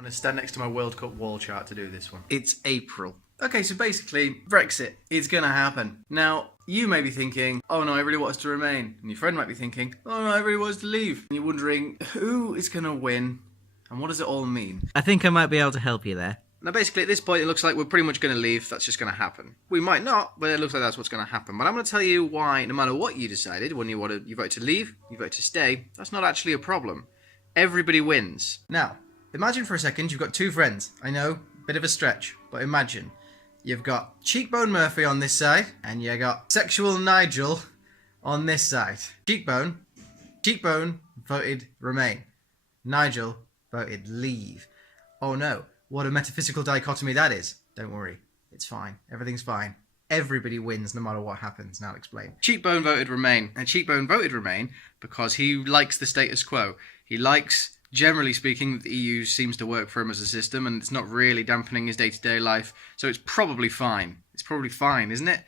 I'm going to stand next to my World Cup wall chart to do this one. It's April. Okay, so basically, Brexit is going to happen. Now, you may be thinking, oh no, I really want us to remain. And your friend might be thinking, oh no, I really want us to leave. And you're wondering, who is going to win? And what does it all mean? I think I might be able to help you there. Now, basically, at this point, it looks like we're pretty much going to leave. That's just going to happen. We might not, but it looks like that's what's going to happen. But I'm going to tell you why, no matter what you decided, when you vote to leave, you vote to stay, that's not actually a problem. Everybody wins. Now, imagine for a second you've got two friends. I know, bit of a stretch, but imagine. You've got Cheekbone Murphy on this side, and you got Sexual Nigel on this side. Cheekbone voted remain. Nigel voted leave. Oh no. What a metaphysical dichotomy that is. Don't worry. It's fine. Everything's fine. Everybody wins no matter what happens. Now I'll explain. Cheekbone voted remain. And Cheekbone voted remain because he likes the status quo. He likes, generally speaking, that the EU seems to work for him as a system and it's not really dampening his day-to-day life. So it's probably fine. It's probably fine, isn't it?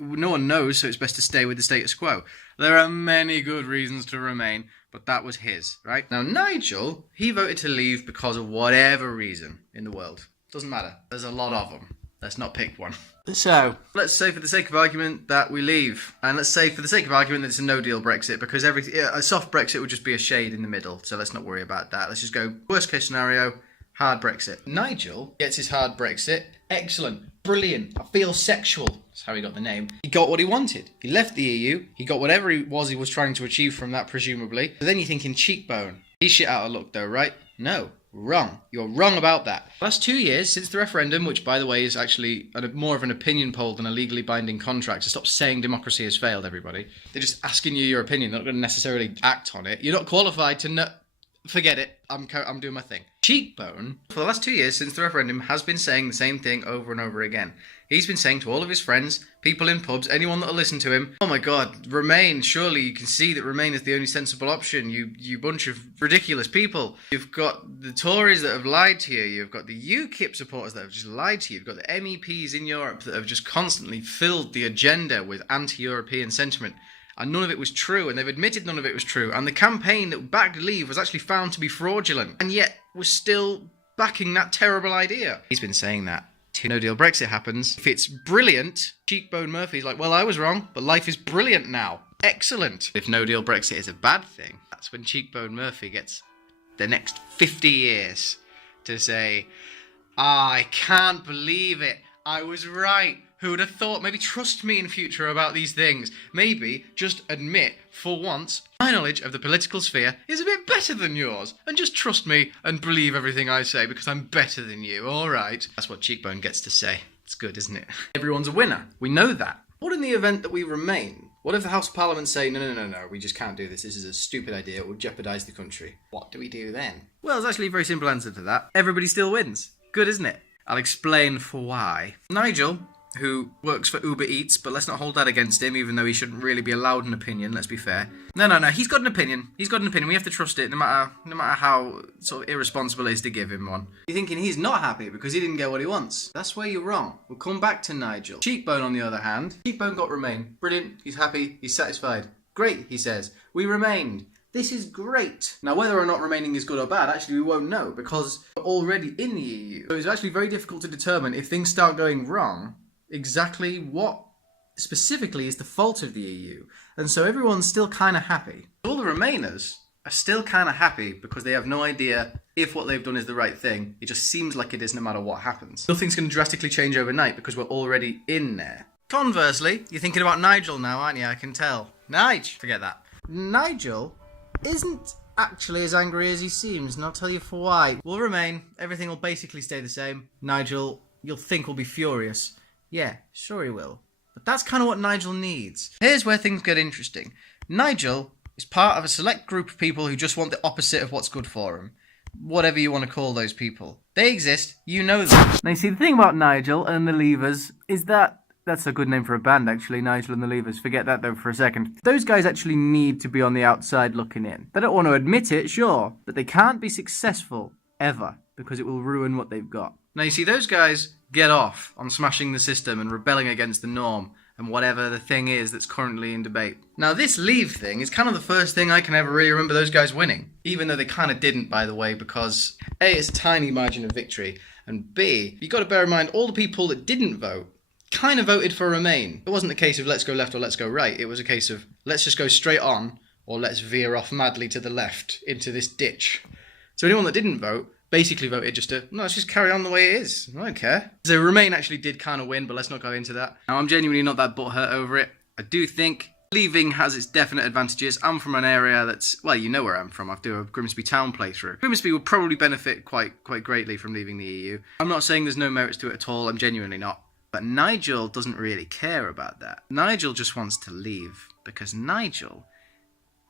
No one knows, so it's best to stay with the status quo. There are many good reasons to remain, but that was his, right? Now, Nigel, he voted to leave because of whatever reason in the world. Doesn't matter. There's a lot of them. Let's not pick one. So, let's say for the sake of argument that we leave. And let's say for the sake of argument that it's a no-deal Brexit, because a soft Brexit would just be a shade in the middle. So let's not worry about that. Let's just go worst case scenario, hard Brexit. Nigel gets his hard Brexit. Excellent. Brilliant. I feel sexual. That's how he got the name. He got what he wanted. He left the EU. He got whatever he was trying to achieve from that, presumably. But then you're thinking Cheekbone. He's shit out of luck though, right? No. Wrong. You're wrong about that. Last 2 years since the referendum, which by the way is actually more of an opinion poll than a legally binding contract, so stop saying democracy has failed, everybody. They're just asking you your opinion. They're not going to necessarily act on it. You're not qualified to know. Forget it. I'm doing my thing. Cheekbone, for the last 2 years since the referendum, has been saying the same thing over and over again. He's been saying to all of his friends, people in pubs, anyone that'll listen to him, oh my god, Remain, surely you can see that Remain is the only sensible option, you bunch of ridiculous people. You've got the Tories that have lied to you, you've got the UKIP supporters that have just lied to you, you've got the MEPs in Europe that have just constantly filled the agenda with anti-European sentiment. And none of it was true, and they've admitted none of it was true. And the campaign that backed Leave was actually found to be fraudulent, and yet was still backing that terrible idea. He's been saying that till no deal Brexit happens. If it's brilliant, Cheekbone Murphy's like, well, I was wrong, but life is brilliant now. Excellent. If no deal Brexit is a bad thing, that's when Cheekbone Murphy gets the next 50 years to say, I can't believe it. I was right. Who would have thought? Maybe trust me in future about these things. Maybe just admit, for once, my knowledge of the political sphere is a bit better than yours. And just trust me and believe everything I say because I'm better than you, alright? That's what Cheekbone gets to say. It's good, isn't it? Everyone's a winner. We know that. What in the event that we remain? What if the House of Parliament say, no, we just can't do this. This is a stupid idea. It will jeopardise the country. What do we do then? Well, there's actually a very simple answer to that. Everybody still wins. Good, isn't it? I'll explain for why. Nigel, who works for Uber Eats, but let's not hold that against him, even though he shouldn't really be allowed an opinion, let's be fair. No, he's got an opinion. He's got an opinion. We have to trust it, no matter how sort of irresponsible it is to give him one. You're thinking he's not happy because he didn't get what he wants. That's where you're wrong. We'll come back to Nigel. Cheekbone, on the other hand. Cheekbone got Remain. Brilliant. He's happy. He's satisfied. Great, he says. We remained. This is great. Now, whether or not remaining is good or bad, actually, we won't know, because we're already in the EU. So it's actually very difficult to determine if things start going wrong, exactly what specifically is the fault of the EU. And so everyone's still kind of happy. All the Remainers are still kind of happy because they have no idea if what they've done is the right thing. It just seems like it is no matter what happens. Nothing's going to drastically change overnight because we're already in there. Conversely, you're thinking about Nigel now, aren't you? I can tell. Forget that. Nigel isn't actually as angry as he seems, and I'll tell you for why. We'll remain. Everything will basically stay the same. Nigel, you'll think, will be furious. Yeah, sure he will. But that's kind of what Nigel needs. Here's where things get interesting. Nigel is part of a select group of people who just want the opposite of what's good for him. Whatever you want to call those people. They exist, you know them. Now you see, the thing about Nigel and the Leavers is that that's a good name for a band, actually, Nigel and the Leavers. Forget that, though, for a second. Those guys actually need to be on the outside looking in. They don't want to admit it, sure, but they can't be successful, ever, because it will ruin what they've got. Now, you see, those guys get off on smashing the system and rebelling against the norm and whatever the thing is that's currently in debate. Now, this Leave thing is kind of the first thing I can ever really remember those guys winning. Even though they kind of didn't, by the way, because A, it's a tiny margin of victory, and B, you've got to bear in mind all the people that didn't vote kind of voted for Remain. It wasn't a case of let's go left or let's go right. It was a case of let's just go straight on or let's veer off madly to the left into this ditch. So anyone that didn't vote basically voted just to, no, let's just carry on the way it is. I don't care. So Remain actually did kind of win, but let's not go into that. Now, I'm genuinely not that butthurt over it. I do think Leaving has its definite advantages. I'm from an area that's, well, you know where I'm from. I do a Grimsby Town playthrough. Grimsby will probably benefit quite greatly from leaving the EU. I'm not saying there's no merits to it at all. I'm genuinely not. But Nigel doesn't really care about that. Nigel just wants to leave because Nigel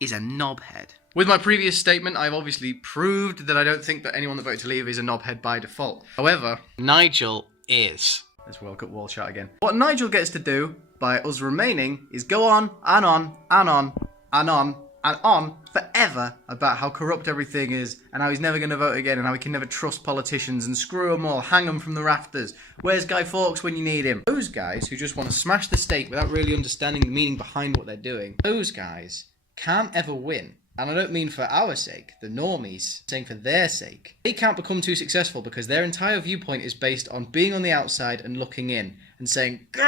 is a knobhead. With my previous statement, I've obviously proved that I don't think that anyone that voted to leave is a knobhead by default. However, Nigel is. Let's World Cup wall shot again. What Nigel gets to do by us remaining is go on and on and on and on and on forever about how corrupt everything is and how he's never going to vote again and how he can never trust politicians and screw them all, hang them from the rafters. Where's Guy Fawkes when you need him? Those guys who just want to smash the state without really understanding the meaning behind what they're doing, those guys can't ever win. And I don't mean for our sake, the normies, saying for their sake. They can't become too successful because their entire viewpoint is based on being on the outside and looking in and saying, "Gah,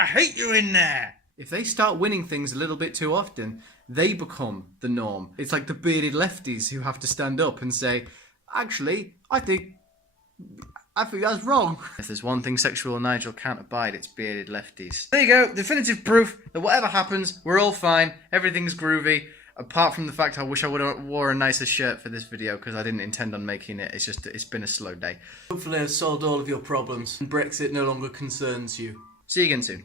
I hate you in there." If they start winning things a little bit too often, they become the norm. It's like the bearded lefties who have to stand up and say, actually, I think that's wrong. If there's one thing sexual Nigel can't abide, it's bearded lefties. There you go, definitive proof that whatever happens, we're all fine, everything's groovy. Apart from the fact I wish I would have wore a nicer shirt for this video because I didn't intend on making it. It's just, it's been a slow day. Hopefully I've solved all of your problems and Brexit no longer concerns you. See you again soon.